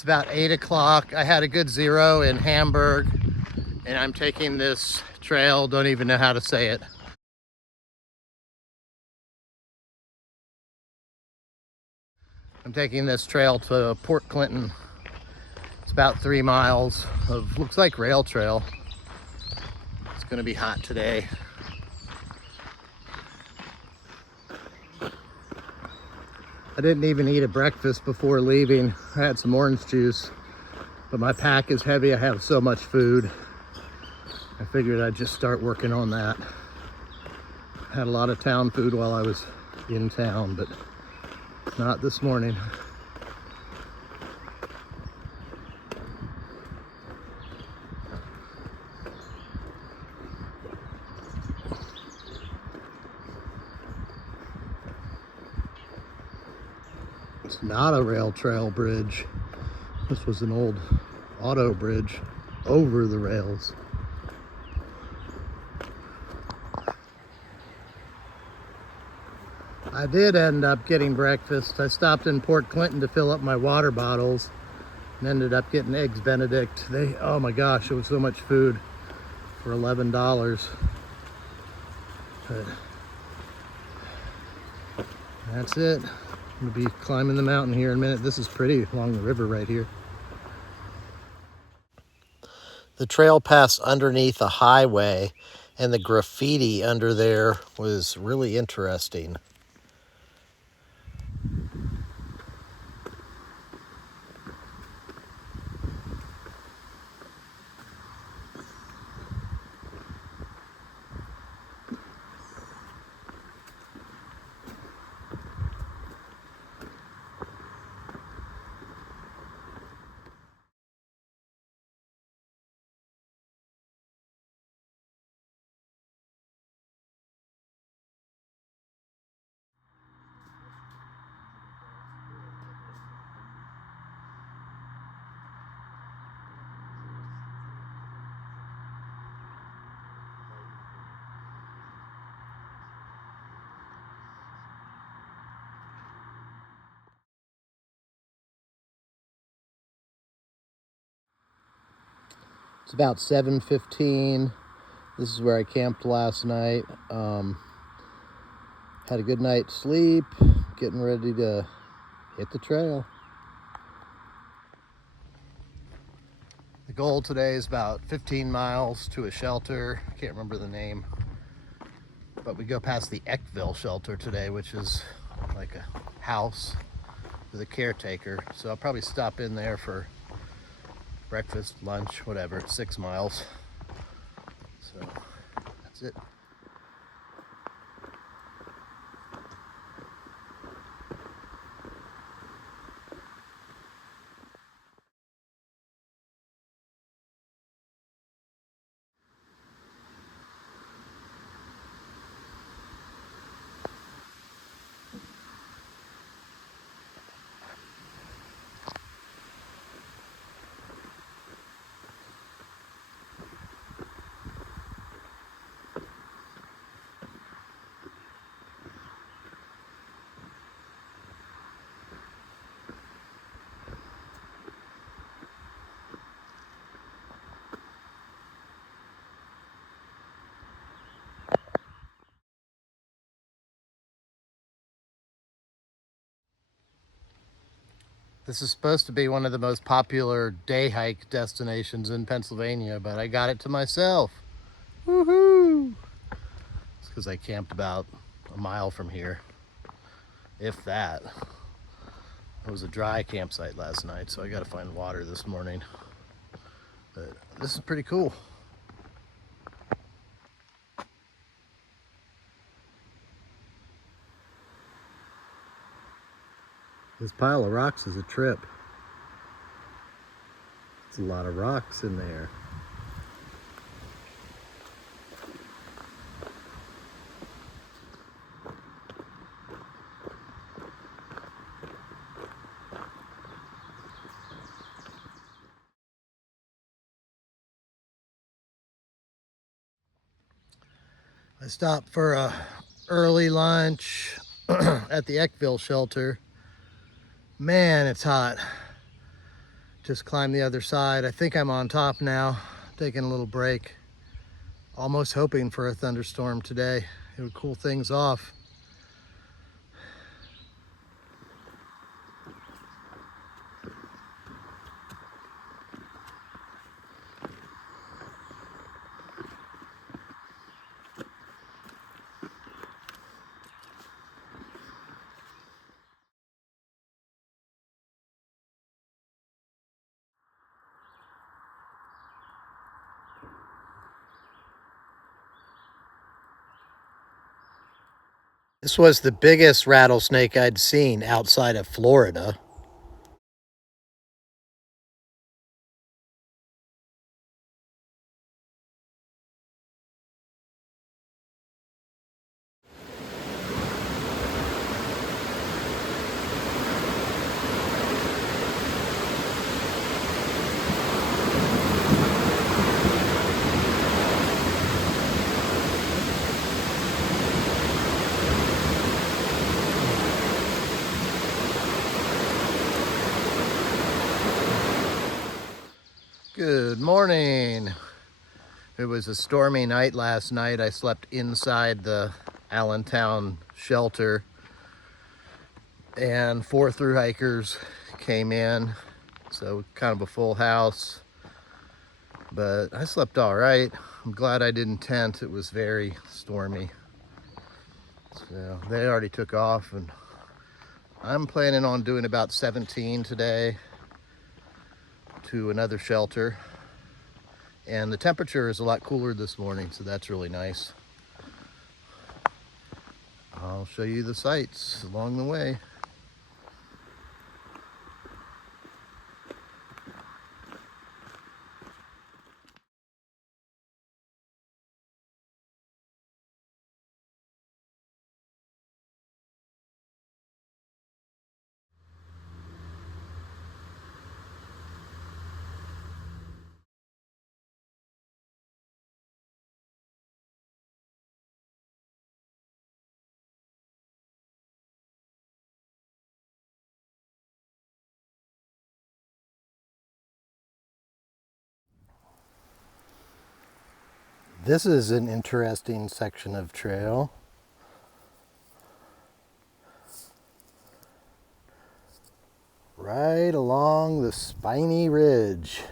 It's about 8 o'clock. I had a good zero in Hamburg, and I'm taking this trail, don't even know how to say it. I'm taking this trail to Port Clinton. It's about 3 miles of, looks like rail trail. It's gonna be hot today. I didn't even eat a breakfast before leaving. I had some orange juice, but my pack is heavy. I have so much food. I figured I'd just start working on that. Had a lot of town food while I was in town, but not this morning. It's not a rail trail bridge. This was an old auto bridge over the rails. I did end up getting breakfast. I stopped in Port Clinton to fill up my water bottles and ended up getting eggs Benedict. Oh my gosh, it was so much food for $11. But that's it. I'm gonna be climbing the mountain here in a minute. This is pretty along the river right here. The trail passed underneath a highway, and the graffiti under there was really interesting. It's about 7:15. This is where I camped last night. Had a good night's sleep, getting ready to hit the trail. The goal today is about 15 miles to a shelter. I can't remember the name, but we go past the Eckville shelter today, which is like a house with a caretaker. So I'll probably stop in there for breakfast, lunch, whatever. It's 6 miles. So that's it. This is supposed to be one of the most popular day hike destinations in Pennsylvania, but I got it to myself. Woohoo! It's because I camped about a mile from here, if that. It was a dry campsite last night, so I got to find water this morning. But this is pretty cool. This pile of rocks is a trip. It's a lot of rocks in there. I stopped for a early lunch at the Eckville shelter. Man, it's hot. Just climbed the other side. I think I'm on top now, taking a little break. Almost hoping for a thunderstorm today. It would cool things off. This was the biggest rattlesnake I'd seen outside of Florida. Good morning. It was a stormy night last night. I slept inside the Allentown shelter, and 4 through hikers came in, so kind of a full house, but I slept all right. I'm glad I didn't tent. It was very stormy. So they already took off, and I'm planning on doing about 17 today to another shelter. And the temperature is a lot cooler this morning, so that's really nice. I'll show you the sights along the way. This is an interesting section of trail. Right along the spiny ridge.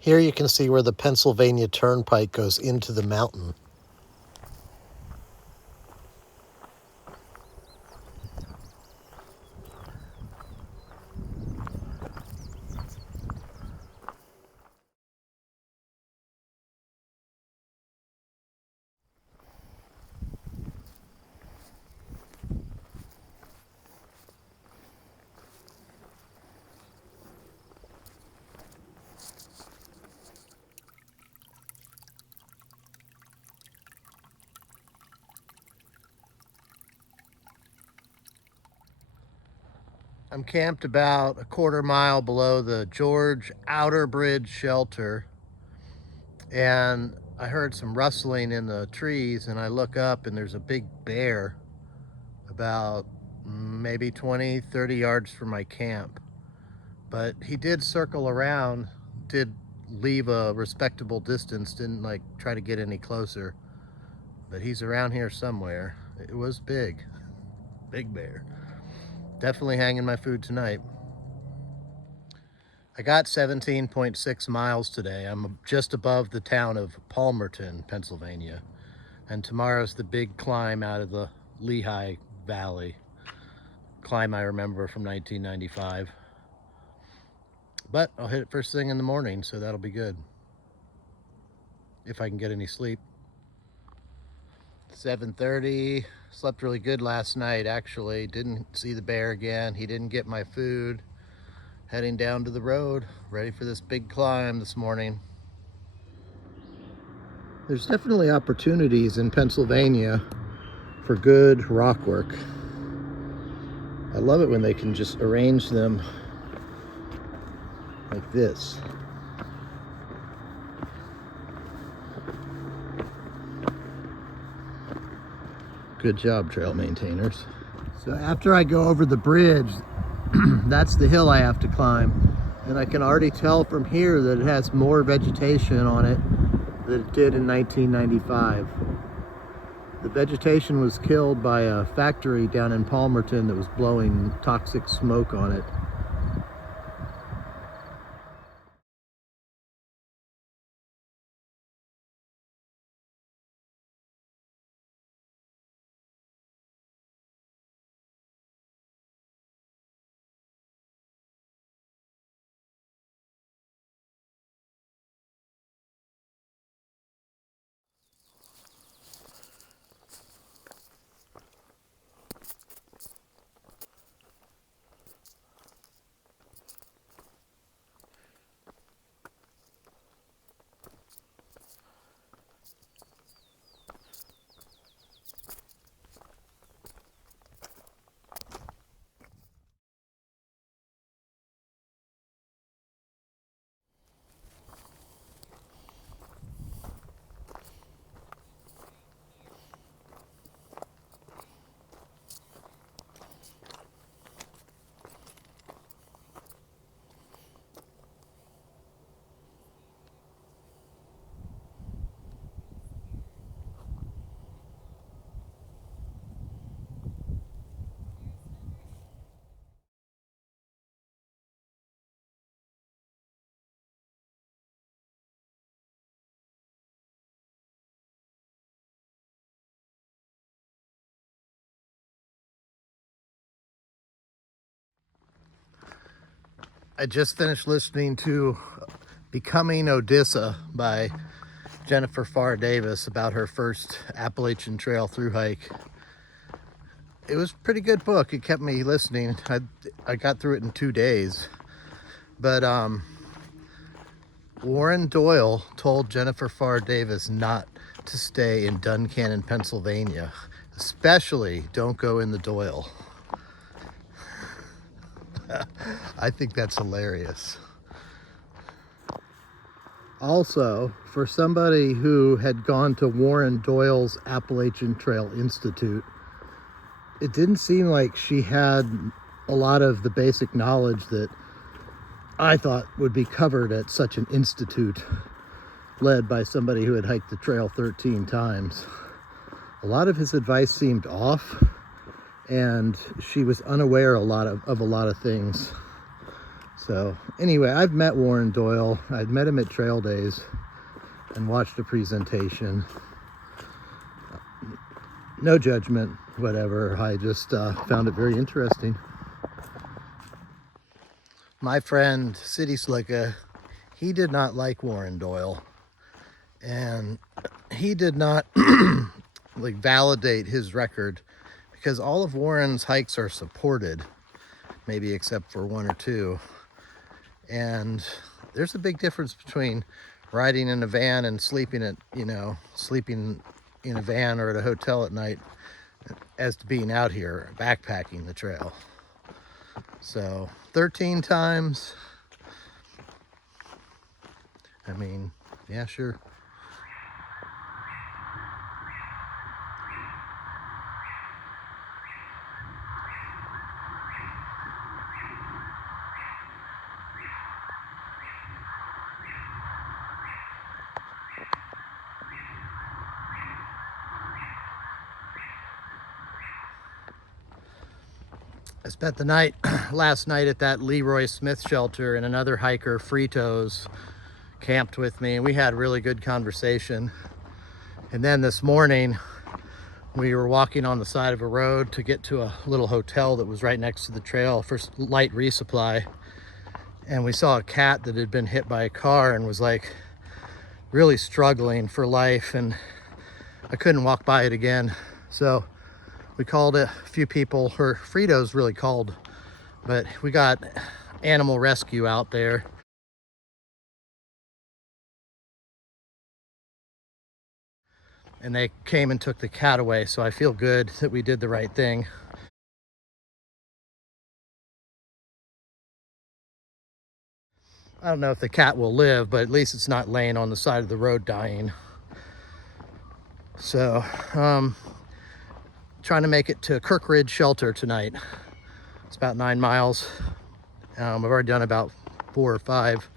Here you can see where the Pennsylvania Turnpike goes into the mountain. I'm camped about a quarter mile below the George Outer Bridge shelter, and I heard some rustling in the trees, and I look up and there's a big bear about maybe 20-30 yards from my camp. But he did circle around, did leave a respectable distance, didn't like try to get any closer, but he's around here somewhere. It was big bear. Definitely hanging my food tonight. I got 17.6 miles today. I'm just above the town of Palmerton, Pennsylvania. And tomorrow's the big climb out of the Lehigh Valley. Climb I remember from 1995. But I'll hit it first thing in the morning, so that'll be good. If I can get any sleep. 7:30, slept really good last night actually. Didn't see the bear again. He didn't get my food. Heading down to the road, ready for this big climb this morning. There's definitely opportunities in Pennsylvania for good rock work. I love it when they can just arrange them like this. Good job, trail maintainers. So after I go over the bridge, that's the hill I have to climb. And I can already tell from here that it has more vegetation on it than it did in 1995. The vegetation was killed by a factory down in Palmerton that was blowing toxic smoke on it. I just finished listening to Becoming Odessa by Jennifer Farr Davis about her first Appalachian Trail through hike. It was a pretty good book. It kept me listening. I got through it in 2 days. But Warren Doyle told Jennifer Farr Davis not to stay in Duncannon, Pennsylvania. Especially don't go in the Doyle. I think that's hilarious. Also, for somebody who had gone to Warren Doyle's Appalachian Trail Institute, it didn't seem like she had a lot of the basic knowledge that I thought would be covered at such an institute led by somebody who had hiked the trail 13 times. A lot of his advice seemed off, and she was unaware of a lot of things. So anyway, I've met Warren Doyle. I'd met him at Trail Days and watched a presentation. No judgment, whatever. I just found it very interesting. My friend City Slicka, he did not like Warren Doyle, and he did not like validate his record because all of Warren's hikes are supported, maybe except for 1 or 2. And there's a big difference between riding in a van and sleeping in a van or at a hotel at night as to being out here backpacking the trail. So 13 times, I mean, yeah, sure. Spent the night last night at that Leroy Smith shelter, and another hiker, Fritos, camped with me, and we had really good conversation. And then this morning we were walking on the side of a road to get to a little hotel that was right next to the trail for light resupply, and we saw a cat that had been hit by a car and was like really struggling for life, and I couldn't walk by it again. So we called a few people, or Fritos really called, but we got animal rescue out there. And they came and took the cat away, so I feel good that we did the right thing. I don't know if the cat will live, but at least it's not laying on the side of the road dying. So, trying to make it to Kirk Ridge Shelter tonight. It's about 9 miles. I've already done about 4 or 5.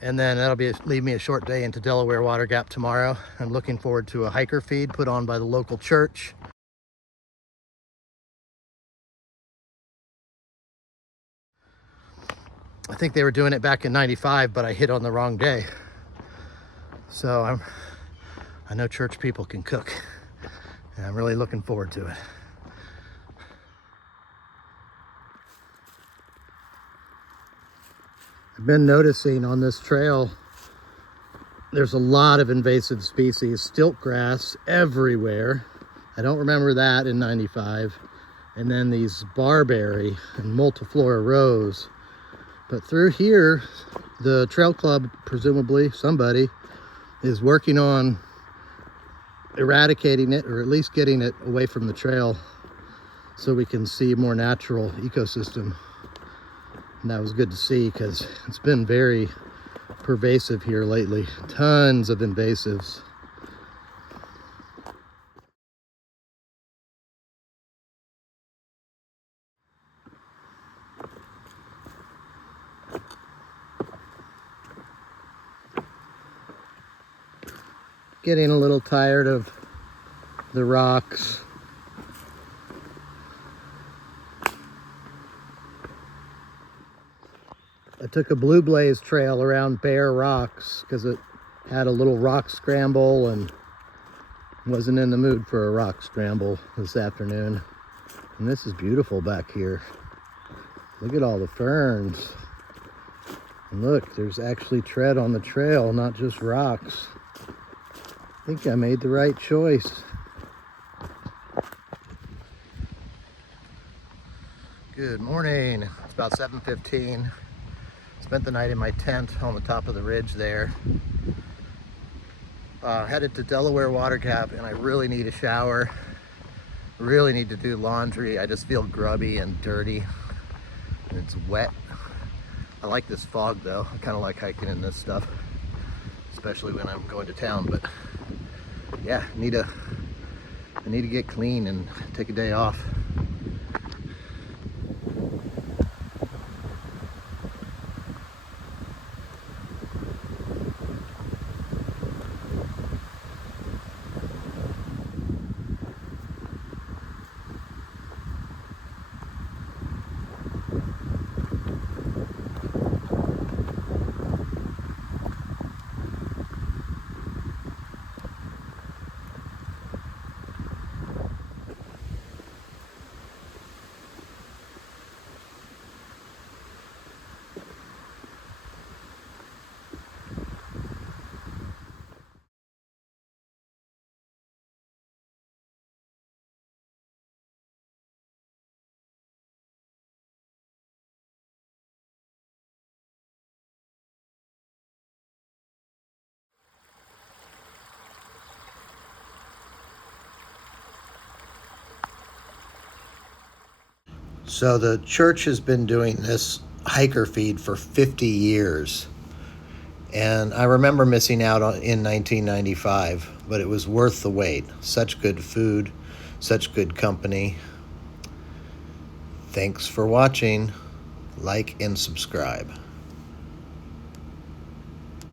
And then that'll leave me a short day into Delaware Water Gap tomorrow. I'm looking forward to a hiker feed put on by the local church. I think they were doing it back in '95, but I hit on the wrong day. So I know church people can cook, and I'm really looking forward to it. I've been noticing on this trail, there's a lot of invasive species, stilt grass everywhere. I don't remember that in '95. And then these barberry and multiflora rose. But through here, the trail club, presumably somebody, is working on eradicating it, or at least getting it away from the trail so we can see a more natural ecosystem. And that was good to see, because it's been very pervasive here lately. Tons of invasives. Getting a little tired of the rocks. I took a Blue Blaze trail around bare rocks because it had a little rock scramble, and wasn't in the mood for a rock scramble this afternoon. And this is beautiful back here. Look at all the ferns. And look, there's actually tread on the trail, not just rocks. I think I made the right choice. Good morning. It's about 7:15. Spent the night in my tent on the top of the ridge there. Headed to Delaware Water Gap, and I really need a shower. Really need to do laundry. I just feel grubby and dirty, and it's wet. I like this fog though. I kind of like hiking in this stuff, especially when I'm going to town. But yeah, I need to get clean and take a day off. So the church has been doing this hiker feed for 50 years. And I remember missing out in 1995, but it was worth the wait. Such good food, such good company. Thanks for watching. Like and subscribe.